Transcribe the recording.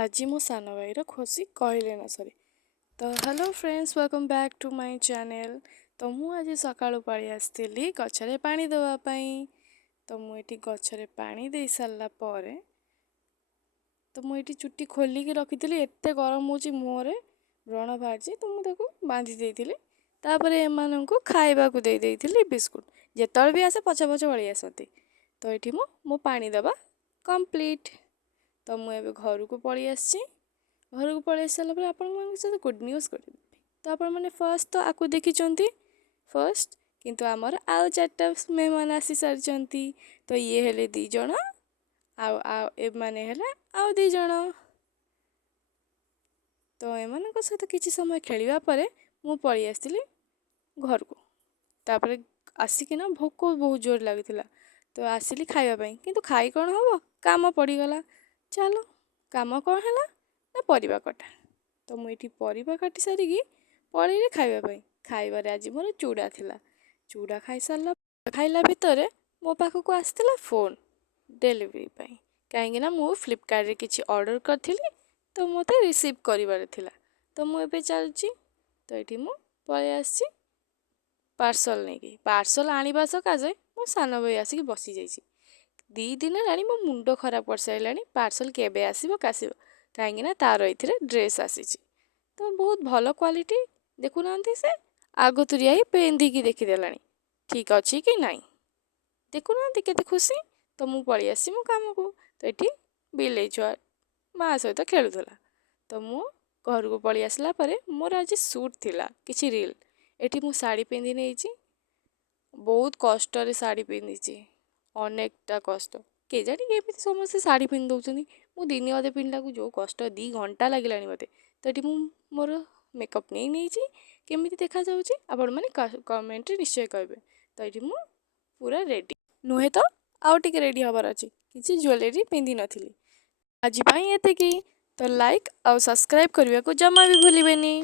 आज मो सान भाईर खुशी कहले न सरी। तो hello friends, welcome back to my channel. तो मु आज सकाळु पळी आसଥିଲି गछरे पानी देवा पई। तो मु एठी गछरे पानी दे सारला परे तो मु एठी चुट्टी खोलिकी रखिଥିଲି। एते गरम होची मुहरे व्रण बाहरची तो मु ताको बांधी देइଥିଲି। तापरे एमानंकु खाइबाकू देई देइଥିଲି बिस्कुट। जेतल भी आसे पछे पछे वळी आसती। तो एठी मो पानी दबा कंप्लीट। तो मु एबे घर को पळी आसची। घर को पळी आसला पर आपन मन से गुड न्यूज़ कर। तो आपन माने फर्स्ट तो आकु देखिचंती फर्स्ट, किंतु आमर आउ चारटा मेहमान आसी सारचंती। तो ये हेले दी जण आउ आउ ए माने हेले आउ दी जण। तो एमानक सहित किछि समय खेलिबा परे मु पळी आसतिली घर को। तापरे आसिकिना भोक बहुत जोर लागितिला। तो आसिली खाइबा पई, किंतु खाई कोन हबो, काम पड़ी गला। चलो काम कौन है ना परिबा कटा। तो मुझे परिबा काटी सारिकी पलैली खाइबा पई। खाइबारे आज मोर चूड़ा थिला। चूड़ा खाई सारला खाइला भितरे मो पाखକୁ आस्थिला फोन डेलीवरी पई। काहेकि ना मु फ्लिपकार्ट रे किछि ऑर्डर करथिली तो मते रिसीव करिबार थिला। तो मु एबे चलची। तो एठी मु पळे आसची पार्सल नेकी। पार्सल आनिबा सकाजे मो सानो भाई आसिकी बसी जाइछि। 2 दिन हेलाणी मो मुंडो खराब कर साइलाणी पार्सल केबे आसीबो कासीबो। काहेकि ना तार एथिरे ड्रेस आसीछि। तो बहुत भलो क्वालिटी देखु नांती से आगतुरिया ही पेंदी की देखि देलाणी ठीक अछि कि नाही। देखु नांती केते खुशी। तो मु पळी आसी मो काम को। तो एठी बिलेई छुआ मा सहित खेलुथला। तो मु घर को पळी आसला परे मोर आज सूट थिला किछि रील। एठी मु साड़ी पेंदी नेइछि। बहुत कष्ट रे साड़ी पिंधिछि। अनेकटा कष्ट के जानी केमिति समस्त साड़ी पिंध दउछनी। मु दिने अधे पिंधला को जो कष्ट 2 घंटा लागिलानी मते। तो एठी मु मोर मेकअप नेइछि केमिति देखा जाउछि आपण माने कमेंट रे निश्चय कहबे। तो एठी मु पूरा रेडी नुहे तो आउ टिके रेडी हबार अछि। किछि ज्वेलरी पिंधि नथिली। आज पई एते की तो लाइक और सब्सक्राइब करबा को जमा भी भूलिबेनी।